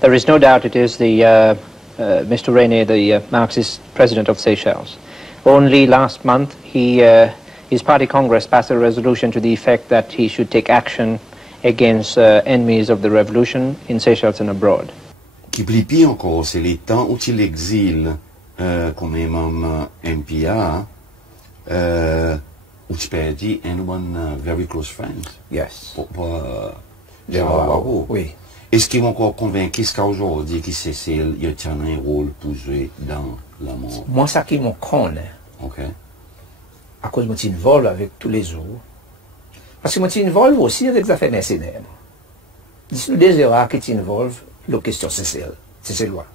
There is no doubt it is Mr. Rene, the Marxist president of Seychelles. Only last month, his party Congress passed a resolution to the effect that he should take action against enemies of the revolution in Seychelles and abroad. Qui plie pire encore, c'est les temps où il exile comme membre MPA, où tu perds un one very close friend. Yes. Pour Gerad Hoarau. Oui. Est-ce qu'ils m'ont encore convaincu qu'aujourd'hui, qu'il Seychelles, il tient un rôle pour jouer dans la mort? Moi, ça qui me connaît. Ok. À cause de mon vol avec tous les jours. Parce que je m'involve aussi avec les affaires mercenaires. Dis-nous des erreurs qui t'involvent, la question Seychelles, Seychellois.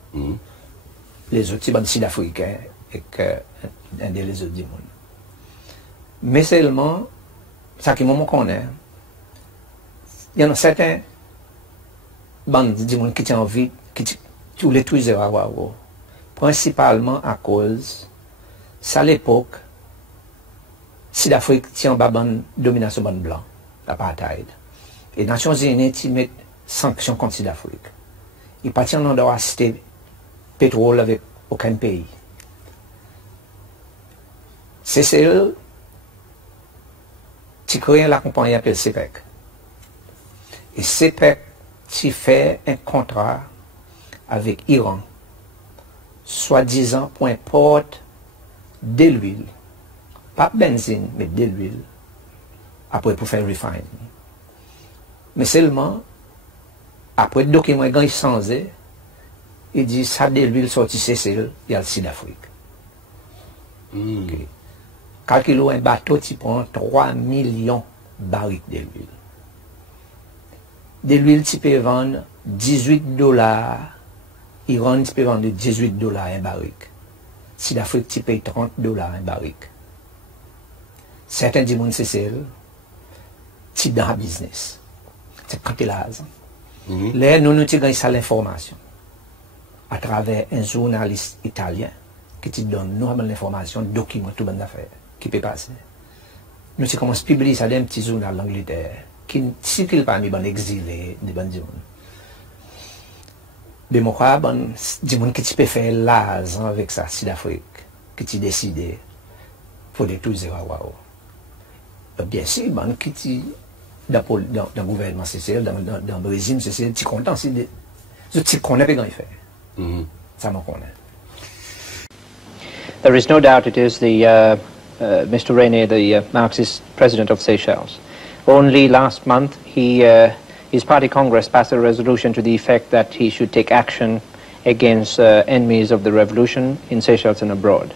Les autres, c'est sud-africains et un des autres du monde. Mais seulement, ça qui me connaît, il y en a certains bandes du monde qui ont envie, qui voulaient tous les erreurs, principalement à cause, c'est à l'époque, Sud-Afrique tient en bas de domination blanc, l'apartheid. Et les Nations Unies mettent sanctions contre Sud-Afrique. Ils ne tiennent pas à acheter pétrole avec aucun pays. Seychelles, tu crées la compagnie appelée CPEC. Et CPEC, tu fais un contrat avec Iran, soi-disant pour importer de l'huile. Pas benzine, mais de l'huile, après pour faire refining. Mais seulement, après le document est changé, il dit ça de l'huile sortie Seychelles, il y a le Sud-Afrique. Okay. Calculons un bateau qui prend 3 millions de barriques de l'huile. De l'huile, tu peux vendre $18. Iran, tu peux vendre $18 un barrique. Sud-Afrique, tu payes $30 un barrique. Certains du monde Seychelles, tu es dans le business. C'est quand tu es là. Là, nous avons ça l'information à travers un journaliste italien qui te donne normalement l'information, document tout bonne affaire qui peut passer. Nous commençons à publier ça dans un petit journal d'Angleterre qui ne circule pas dans l'exilé de bon monde. Mais moi, du monde qui tu peux faire l'argent avec ça, Sud-Afrique, que tu décides pour détruire Waouh. Bien sûr, qui dans le gouvernement Seychelles, dans le régime Seychelles, tu es content, tu connais pas comment il fait. Ça me connaît. There is no doubt it is Mr. Rene, the Marxist president of Seychelles. Only last month, his party Congress passed a resolution to the effect that he should take action against enemies of the revolution in Seychelles and abroad.